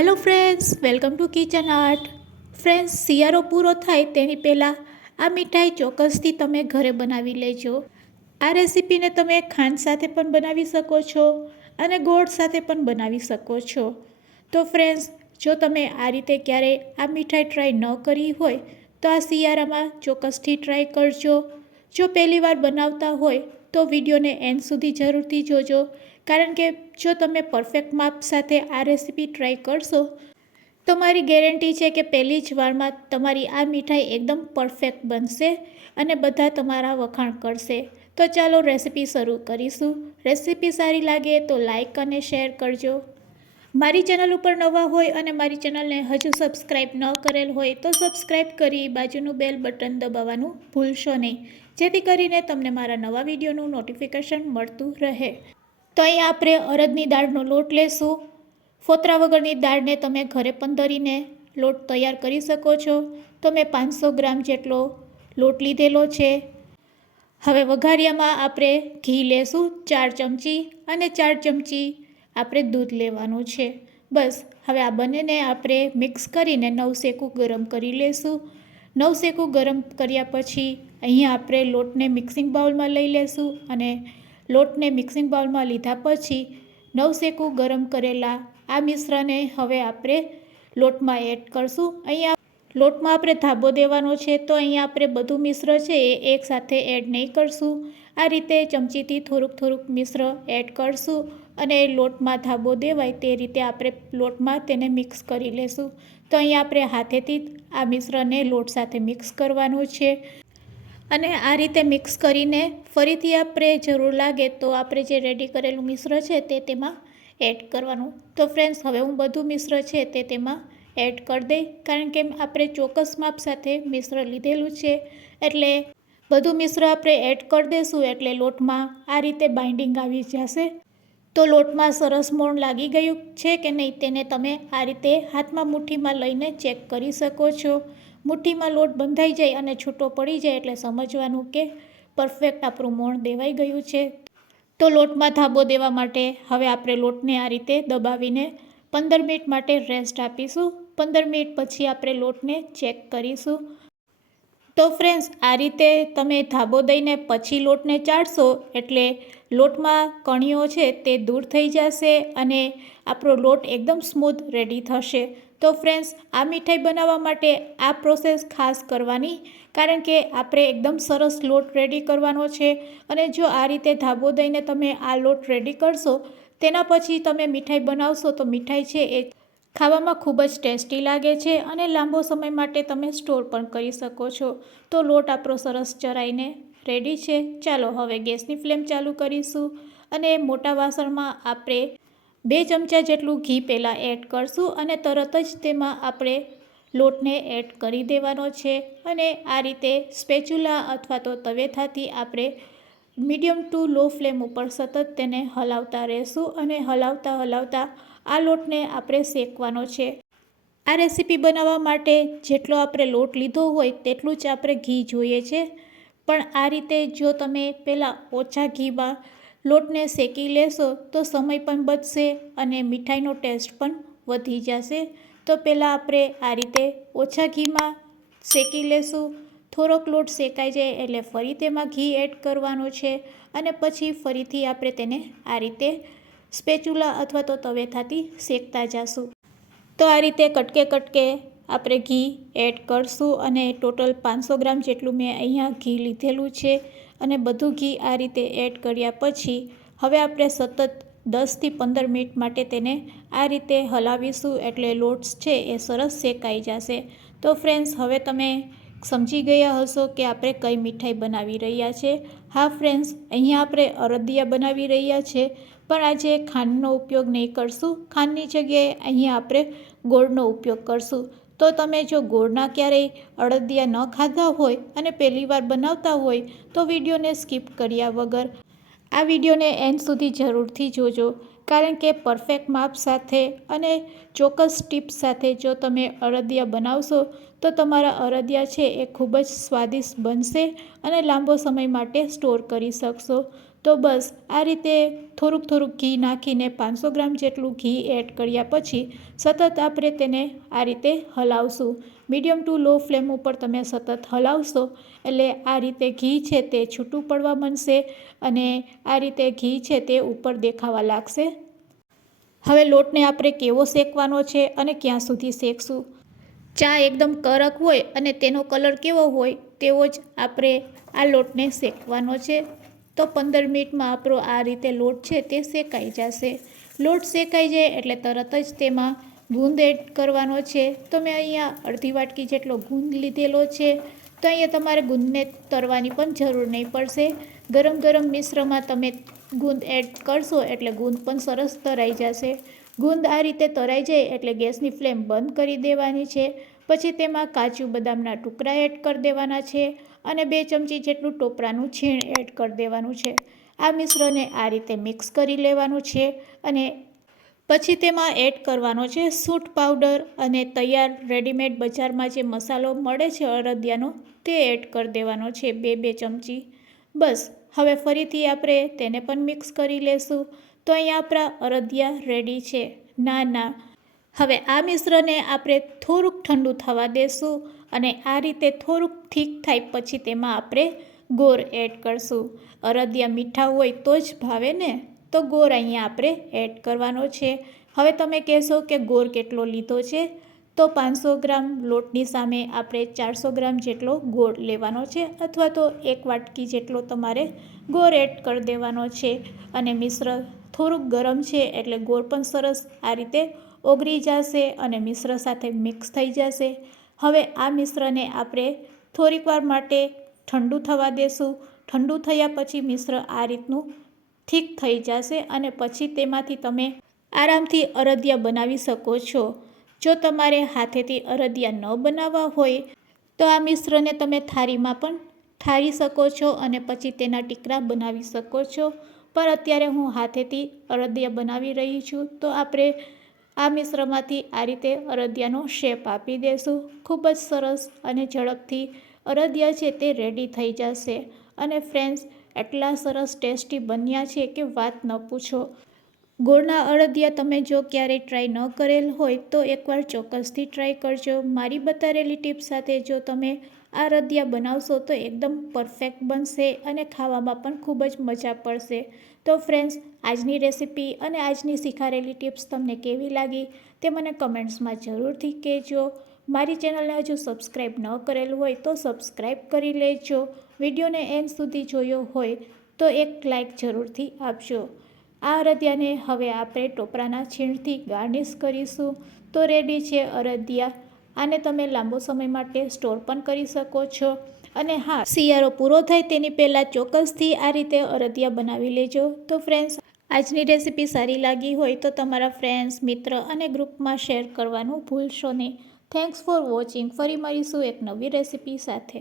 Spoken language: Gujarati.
Hello friends, welcome to kitchen art. Friends, શિયાળો પૂરો થાય તેની પહેલાં આ મીઠાઈ ચોક્કસથી તમે ઘરે બનાવી લેજો. આ રેસીપીને તમે ખાંડ સાથે પણ બનાવી શકો છો અને ગોળ સાથે પણ બનાવી શકો છો. તો ફ્રેન્ડ્સ, જો તમે આ રીતે ક્યારેય આ મીઠાઈ ટ્રાય ન કરી હોય તો આ શિયાળામાં ચોક્કસથી ટ્રાય કરજો. જો પહેલીવાર બનાવતા હોય તો વિડીયોને એન્ડ સુધી જરૂરથી જોજો, કારણ કે જો તમે પરફેક્ટ માપ સાથે આ રેસીપી ટ્રાય કરશો તો મારી ગેરંટી છે કે પહેલી જ વારમાં તમારી આ મીઠાઈ એકદમ પરફેક્ટ બનશે અને બધા તમારા વખાણ કરશે. તો ચાલો રેસીપી શરૂ કરીશું. રેસીપી સારી લાગે તો લાઈક અને શેર કરજો. મારી ચેનલ ઉપર નવા હોય અને મારી ચેનલને હજુ સબસ્ક્રાઈબ ન કરેલ હોય તો સબસ્ક્રાઈબ કરી બાજુનું બેલ બટન દબાવવાનું ભૂલશો નહીં, જેથી કરીને તમને મારા નવા વિડીયોનું નોટિફિકેશન મળતું રહે. તો અહીં આપણે અડદની દાળનો લોટ લેશું. ફોતરા વગરની દાળને તમે ઘરે પણ દળીને લોટ તૈયાર કરી શકો છો. તો મેં 500 ગ્રામ જેટલો લોટ લીધેલો છે. હવે વઘારિયામાં આપણે ઘી લેશું 4 ચમચી અને 4 ચમચી આપણે દૂધ લેવાનું છે. બસ હવે આ બંનેને આપણે મિક્સ કરીને નવશેકું ગરમ કરી લેશું. નવશેકું ગરમ કર્યા પછી અહીંયા આપણે લોટને મિક્સિંગ બાઉલમાં લઈ લેશું અને લોટને મિક્સિંગ બાઉલમાં લીધા પછી નવશેકું ગરમ કરેલા આ મિશ્રણને હવે આપણે લોટમાં એડ કરશું. અહીંયા લોટમાં આપણે ધાબો દેવાનો છે, તો અહીંયા આપણે બધું મિશ્ર છે એ એકસાથે એડ નહીં કરશું. આ રીતે ચમચીથી થોડુંક મિશ્ર એડ કરશું અને લોટમાં ધાબો દેવાય તે રીતે આપણે લોટમાં તેને મિક્સ કરી લેશું. તો અહીંયા આપણે હાથેથી આ મિશ્રણને લોટ સાથે મિક્સ કરવાનું છે અને આ રીતે મિક્સ કરીને ફરીથી આપણે જરૂર લાગે તો આપણે જે રેડી કરેલું મિશ્ર છે તે તેમાં એડ કરવાનું. તો ફ્રેન્ડ્સ, હવે હું બધું મિશ્ર છે તે તેમાં એડ કરી દઈ, કારણ કે આપણે ચોક્કસ માપ સાથે મિશ્ર લીધેલું છે. એટલે બધું મિશ્ર આપણે એડ કરી દઈશું એટલે લોટમાં આ રીતે બાઇન્ડિંગ આવી જશે. તો લોટમાં સરસ મોણ લાગી ગયું છે કે નહીં તેને તમે આ રીતે હાથમાં મુઠ્ઠીમાં લઈને ચેક કરી શકો છો. મુઠ્ઠીમાં લોટ બંધાઈ જાય અને છૂટો પડી જાય એટલે સમજવાનું કે પરફેક્ટ આપણું મોણ દેવાઈ ગયું છે. તો લોટમાં ધાબો દેવા માટે હવે આપણે લોટને આ રીતે દબાવીને 15 મિનિટ માટે રેસ્ટ આપીશું. 15 મિનિટ પછી આપણે લોટને ચેક કરીશું. તો ફ્રેન્ડ્સ, આ રીતે તમે ધાબો દઈને પછી લોટને ચાળશો એટલે લોટમાં કણીઓ છે તે દૂર થઈ જશે અને આપણો લોટ એકદમ સ્મૂથ રેડી થશે. તો ફ્રેન્ડ્સ, આ મીઠાઈ બનાવવા માટે આ પ્રોસેસ ખાસ કરવાની, કારણ કે આપણે એકદમ સરસ લોટ રેડી કરવાનો છે. અને જો આ રીતે ધાબો દઈને તમે આ લોટ રેડી કરશો તેના પછી તમે મીઠાઈ બનાવશો તો મીઠાઈ છે એ ખાવામાં ખૂબ જ ટેસ્ટી લાગે છે અને લાંબો સમય માટે તમે સ્ટોર પણ કરી શકો છો. તો લોટ આપણો સરસ ચરાઈને રેડી છે. ચાલો હવે ગેસની ફ્લેમ ચાલુ કરીશું અને મોટા વાસણમાં આપણે 2 ચમચા જેટલું ઘી પહેલાં એડ કરશું અને તરત જ તેમાં આપણે લોટને એડ કરી દેવાનો છે. અને આ રીતે સ્પેચ્યુલા અથવા તો તવેથાથી આપણે મીડિયમ ટુ લો ફ્લેમ ઉપર સતત તેને હલાવતા રહેશું અને હલાવતા આ લોટને આપણે શેકવાનો છે. આ રેસીપી બનાવવા માટે જેટલો આપણે લોટ લીધો હોય તેટલું જ આપણે ઘી જોઈએ છે. પણ આ રીતે જો તમે પહેલાં ઓછા ઘીમાં લોટને શેકી લેશો તો સમય પણ બચશે અને મીઠાઈનો ટેસ્ટ પણ વધી જશે. તો પહેલાં આપણે આ રીતે ઓછા ઘીમાં શેકી લેશું. થોડોક લોટ શેકાઈ જાય એટલે ફરી તેમાં ઘી એડ કરવાનું છે અને પછી ફરીથી આપણે તેને આ રીતે સ્પેચ્યુલા અથવા તો તવેથાથી શેકતા જશું. તો આ રીતે કટકે આપણે ઘી એડ કરશું અને ટોટલ 500 ગ્રામ જેટલું મેં અહીંયા ઘી લીધેલું છે અને બધું ઘી આ રીતે એડ કર્યા પછી હવે આપણે સતત 10થી 15 મિનિટ માટે તેને આ રીતે હલાવીશું એટલે લોટ્સ છે એ સરસ શેકાઈ જશે. તો ફ્રેન્ડ્સ, હવે તમે સમજી ગયા હશો કે આપણે કઈ મીઠાઈ બનાવી રહ્યા છે. હા ફ્રેન્ડ્સ, અહીંયા આપણે અડદિયા બનાવી રહ્યા છે, પણ આજે ખાંડનો ઉપયોગ નહીં કરશું. ખાંડની જગ્યાએ અહીંયા આપણે ગોળનો ઉપયોગ કરશું. તો તમે જો ગોળના ક્યારેય અડદિયા ન ખાધા હોય અને પહેલીવાર બનાવતા હોય તો વિડીયોને સ્કીપ કર્યા વગર આ વિડીયોને એન્ડ સુધી જરૂરથી જોજો, કારણ કે પરફેક્ટ માપ સાથે અને ચોક્કસ ટિપ્સ સાથે જો તમે અડદિયા બનાવશો તો તમારા અડદિયા છે એ ખૂબ જ સ્વાદિષ્ટ બનશે અને લાંબો સમય માટે સ્ટોર કરી શકશો. તો બસ આ રીતે થોડુંક ઘી નાખીને 500 ગ્રામ જેટલું ઘી એડ કર્યા પછી સતત આપણે તેને આ રીતે હલાવશું. મીડિયમ ટુ લો ફ્લેમ ઉપર તમે સતત હલાવશો એટલે આ રીતે ઘી છે તે છૂટું પડવા માંડશે અને આ રીતે ઘી છે તે ઉપર દેખાવા લાગશે. હવે લોટને આપણે કેવો શેકવાનો છે અને ક્યાં સુધી શેકશું. ચા એકદમ કડક હોય અને તેનો કલર કેવો હોય તેવો જ આપણે આ લોટને શેકવાનો છે. તો 15 મિનિટમાં આપણો આ રીતે લોટ છે તે શેકાઈ જશે. લોટ શેકાઈ જાય એટલે તરત જ તેમાં ગુંદ એડ કરવાનો છે. તો મેં અહીંયા અડધી વાટકી જેટલો ગુંદ લીધેલો છે. તો અહીંયા તમારે ગુંદને તરવાની પણ જરૂર નહીં પડશે. ગરમ મિશ્રમાં તમે ગુંદ એડ કરશો એટલે ગુંદ પણ સરસ તરાઈ જશે. ગુંદ આ રીતે તરાઈ જાય એટલે ગેસની ફ્લેમ બંધ કરી દેવાની છે. પછી તેમાં કાજુ બદામના ટુકડા એડ કરી દેવાના છે અને 2 ચમચી જેટલું ટોપરાનું છીણ એડ કરી દેવાનું છે. આ મિશ્રણને આ રીતે મિક્સ કરી લેવાનું છે અને પછી તેમાં એડ કરવાનો છે સૂંઠ પાવડર અને તૈયાર રેડીમેડ બજારમાં જે મસાલો મળે છે અડદિયાનો તે એડ કરી દેવાનો છે 2 ચમચી. બસ હવે ફરીથી આપણે તેને પણ મિક્સ કરી લેશું. તો અહીંયા આપણા અડદિયા રેડી છે. હવે આ મિશ્રણને આપણે થોડુંક ઠંડુ થવા દેશું અને આ રીતે થોડુંક ઠીક થાય પછી તેમાં આપણે ગોળ એડ કરશું. અડદિયા મીઠા હોય તો જ ભાવે ને, તો ગોળ અહીંયા આપણે એડ કરવાનો છે. હવે તમે કહેશો કે ગોળ કેટલો લીધો છે, તો 500 ગ્રામ લોટની સામે આપણે 400 ગ્રામ જેટલો ગોળ લેવાનો છે અથવા તો 1 વાટકી જેટલો તમારે ગોળ એડ કરી દેવાનો છે. અને મિશ્રણ થોડુંક ગરમ છે એટલે ગોળ પણ સરસ આ રીતે ઓગળી જશે અને મિશ્ર સાથે મિક્સ થઈ જશે. હવે આ મિશ્રને આપણે થોડીક વાર માટે ઠંડુ થવા દેશું. ઠંડુ થયા પછી મિશ્ર આ રીતનું ઠીક થઈ જશે અને પછી તેમાંથી તમે આરામથી અડદિયા બનાવી શકો છો. જો તમારે હાથેથી અડદિયા ન બનાવવા હોય તો આ મિશ્રને તમે થાળીમાં પણ ઠારી શકો છો અને પછી તેના ટીકરા બનાવી શકો છો. પણ અત્યારે હું હાથેથી અડદિયા બનાવી રહી છું. તો આપણે આ મિશ્રણમાંથી આ રીતે અડદિયાનો શેપ આપી દઈશું. ખૂબ જ સરસ અને ઝડપથી અડદિયા છે તે રેડી થઈ જશે. અને ફ્રેન્ડ્સ એટલા સરસ ટેસ્ટી બન્યા છે કે વાત ન પૂછો. ગોળના અડદિયા તમે જો ક્યારેય ટ્રાય ન કરેલ હોય તો એકવાર ચોક્કસથી ટ્રાય કરજો. મારી બતાવેલી ટિપ્સ સાથે જો તમે આ અડદિયા બનાવશો તો એકદમ પરફેક્ટ બનશે અને ખાવામાં પણ ખૂબ જ મજા પડશે. તો ફ્રેન્ડ્સ આજની રેસીપી અને આજની શીખવાડેલી ટિપ્સ તમને કેવી લાગી તે મને કમેન્ટ્સમાં જરૂરથી કહેજો. મારી ચેનલને હજુ સબસ્ક્રાઈબ ન કરેલું હોય તો સબસ્ક્રાઈબ કરી લેજો. વિડીયોને એન્ડ સુધી જોયો હોય તો એક લાઈક જરૂરથી આપજો. આ અડદિયાને હવે આપણે ટોપરાના છીણથી ગાર્નિશ કરીશું. તો રેડી છે અડદિયા. આને તમે લાંબો સમય માટે સ્ટોર પણ કરી શકો છો. અને હા, શિયાળો પૂરો થાય તેની પહેલાં ચોક્કસથી આ રીતે અડદિયા બનાવી લેજો. તો ફ્રેન્ડ્સ આજની રેસીપી સારી લાગી હોય તો તમારા ફ્રેન્ડ્સ, મિત્ર અને ગ્રુપમાં શેર કરવાનું ભૂલશો નહીં. Thanks for watching. ફરી મળીશું એક નવી રેસીપી સાથે.